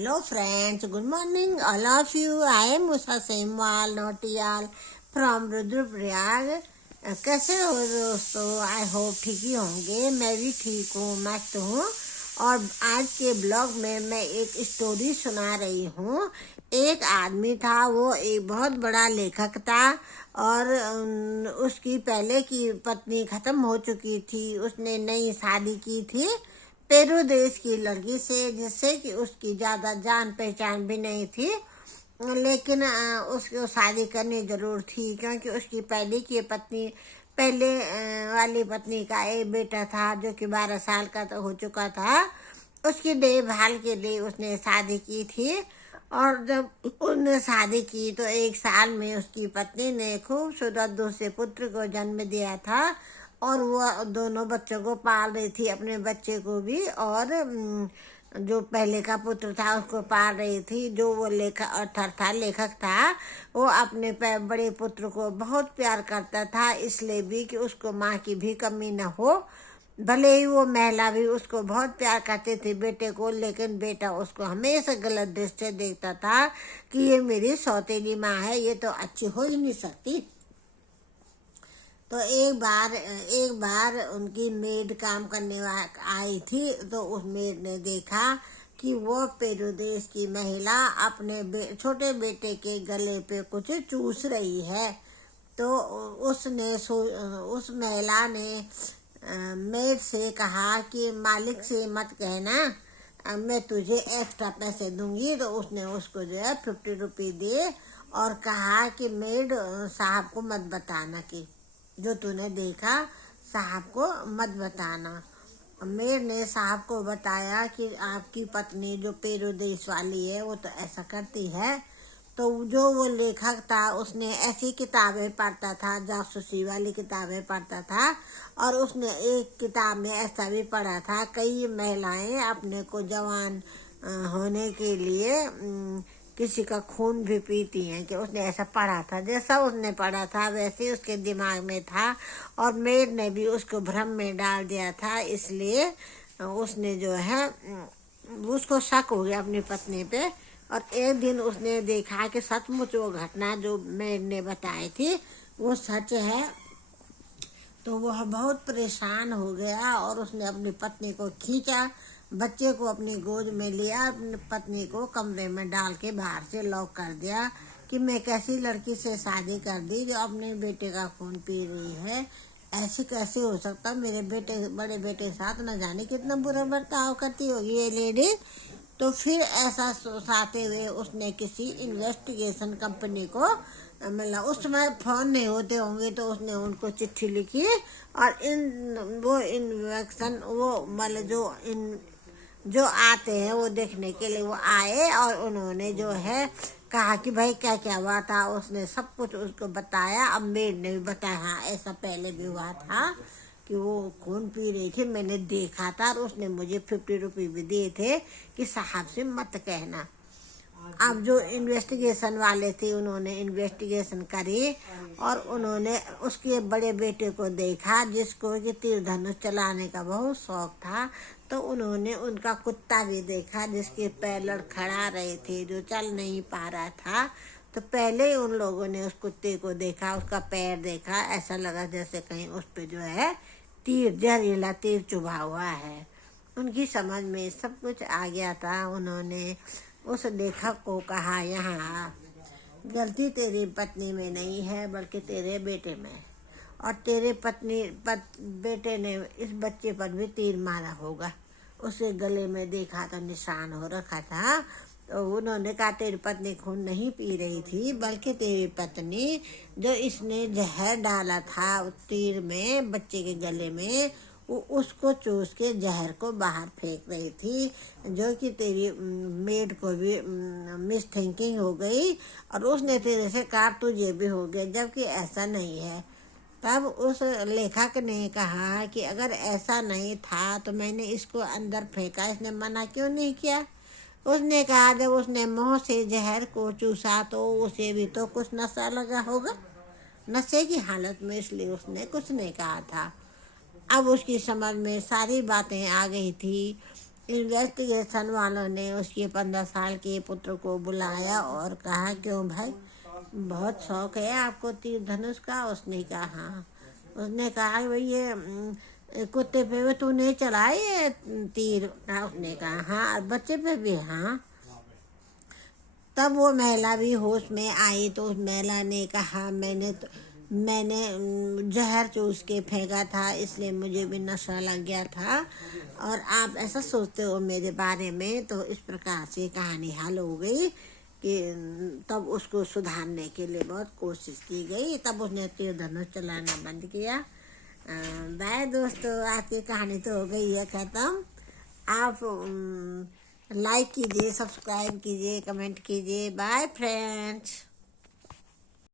Hello friends, good morning all of you. I am Musa Saimwal Nautiyal from Rudraprayag. कैसे हो दोस्तों? I hope ठीक ही होंगे। मैं भी ठीक हूँ, मस्त हूँ। और आज के ब्लॉग में मैं एक स्टोरी सुना रही हूँ। एक आदमी था, वो एक बहुत बड़ा लेखक था और उसकी पहले की पत्नी ख़त्म हो चुकी थी। उसने नई शादी की थी पेरू देश की लड़की से, जिससे कि उसकी ज़्यादा जान पहचान भी नहीं थी, लेकिन उसको शादी करनी ज़रूर थी क्योंकि उसकी पहले वाली पत्नी का एक बेटा था जो कि 12 साल का तो हो चुका था। उसकी देखभाल के लिए उसने शादी की थी और जब उसने शादी की तो 1 साल में उसकी पत्नी ने खूबसूरत दूसरे पुत्र को जन्म दिया था और वो दोनों बच्चों को पाल रही थी, अपने बच्चे को भी और जो पहले का पुत्र था उसको पाल रही थी। जो वो लेखक था, वो अपने बड़े पुत्र को बहुत प्यार करता था, इसलिए भी कि उसको माँ की भी कमी न हो। भले ही वो महिला भी उसको बहुत प्यार करती थी बेटे को, लेकिन बेटा उसको हमेशा गलत दृष्टि से देखता था कि ये मेरी सौतेली माँ है, ये तो अच्छी हो ही नहीं सकती। तो एक बार उनकी मेड काम करने आई थी, तो उस मेड ने देखा कि वो पेरू देश की महिला अपने छोटे बेटे के गले पे कुछ चूस रही है। तो उस महिला ने मेड से कहा कि मालिक से मत कहना, मैं तुझे एक्स्ट्रा पैसे दूंगी। तो उसने उसको जो है 50 रुपये दिए और कहा कि मेड साहब को मत बताना कि जो तूने देखा साहब को मत बताना। मेड ने साहब को बताया कि आपकी पत्नी जो पेरू देश वाली है वो तो ऐसा करती है। तो जो वो लेखक था उसने ऐसी किताबें पढ़ता था, जासूसी वाली किताबें पढ़ता था और उसने एक किताब में ऐसा भी पढ़ा था, कई महिलाएं अपने को जवान होने के लिए किसी का खून भी पीती हैं, कि उसने ऐसा पढ़ा था। जैसा उसने पढ़ा था वैसे ही उसके दिमाग में था और मेड ने भी उसको भ्रम में डाल दिया था, इसलिए उसने जो है उसको शक हो गया अपनी पत्नी पे। और एक दिन उसने देखा कि सचमुच वो घटना जो मेड ने बताई थी वो सच है। तो वह बहुत परेशान हो गया और उसने अपनी पत्नी को खींचा, बच्चे को अपनी गोद में लिया, अपनी पत्नी को कमरे में डाल के बाहर से लॉक कर दिया कि मैं कैसी लड़की से शादी कर दी जो अपने बेटे का खून पी रही है। ऐसे कैसे हो सकता? मेरे बड़े बेटे साथ न जाने कितना बुरा बर्ताव करती होगी ये लेडी। तो फिर ऐसा सोचते हुए उसने किसी इन्वेस्टिगेशन कंपनी को, मतलब उस समय फ़ोन नहीं होते होंगे, तो उसने उनको चिट्ठी लिखी और मतलब जो आते हैं वो देखने के लिए वो आए और उन्होंने जो है कहा कि भाई क्या क्या हुआ था। उसने सब कुछ उसको बताया। अब मेड ने भी बताया, हाँ ऐसा पहले भी हुआ था कि वो खून पी रही थी, मैंने देखा था और उसने मुझे 50 रुपये भी दिए थे कि साहब से मत कहना। अब जो इन्वेस्टिगेशन वाले थे उन्होंने इन्वेस्टिगेशन करी और उन्होंने उसके बड़े बेटे को देखा जिसको कि तीर धनुष चलाने का बहुत शौक था। तो उन्होंने उनका कुत्ता भी देखा जिसके पैर लड़खड़ा रहे थे, जो चल नहीं पा रहा था। तो पहले ही उन लोगों ने उस कुत्ते को देखा, उसका पैर देखा, ऐसा लगा जैसे कहीं उस पे जो है जहरीला तीर चुभा हुआ है। उनकी समझ में सब कुछ आ गया था। उन्होंने उस लेखक को कहा, यहाँ गलती तेरी पत्नी में नहीं है बल्कि तेरे बेटे में, और तेरे बेटे ने इस बच्चे पर भी तीर मारा होगा। उसके गले में देखा तो निशान हो रखा था। तो उन्होंने कहा तेरी पत्नी खून नहीं पी रही थी बल्कि तेरी पत्नी जो इसने जहर डाला था उस तीर में बच्चे के गले में, वो उसको चूस के जहर को बाहर फेंक रही थी, जो कि तेरी मेड को भी मिस थिंकिंग हो गई और उसने तेरे से कहा तुझे भी हो गया, जबकि ऐसा नहीं है। तब उस लेखक ने कहा कि अगर ऐसा नहीं था तो मैंने इसको अंदर फेंका, इसने मना क्यों नहीं किया? उसने कहा जब उसने मुंह से जहर को चूसा तो उसे भी तो कुछ नशा लगा होगा, नशे की हालत में, इसलिए उसने कुछ नहीं कहा था। अब उसकी समझ में सारी बातें आ गई थी, इन्वेस्टिगेशन वालों ने उसके 15 साल के पुत्र को बुलाया और कहा, क्यों भाई, बहुत शौक है आपको तीर धनुष का? उसने कहा हाँ। उसने कहा भाई ये कुत्ते पे भी तूने चलाए ये तीर? उसने कहा हाँ। और बच्चे पे भी? हाँ। तब वो महिला भी होश में आई तो उस महिला ने कहा, मैंने जहर चूस के फेंका था, इसलिए मुझे भी नशा लग गया था, और आप ऐसा सोचते हो मेरे बारे में। तो इस प्रकार से कहानी हल हो गई कि तब उसको सुधारने के लिए बहुत कोशिश की गई। तब उसने तीर धनुष चलाना बंद किया। बाय दोस्तों, आज की कहानी तो हो गई है ख़त्म। आप लाइक कीजिए, सब्सक्राइब कीजिए, कमेंट कीजिए। Bye friends.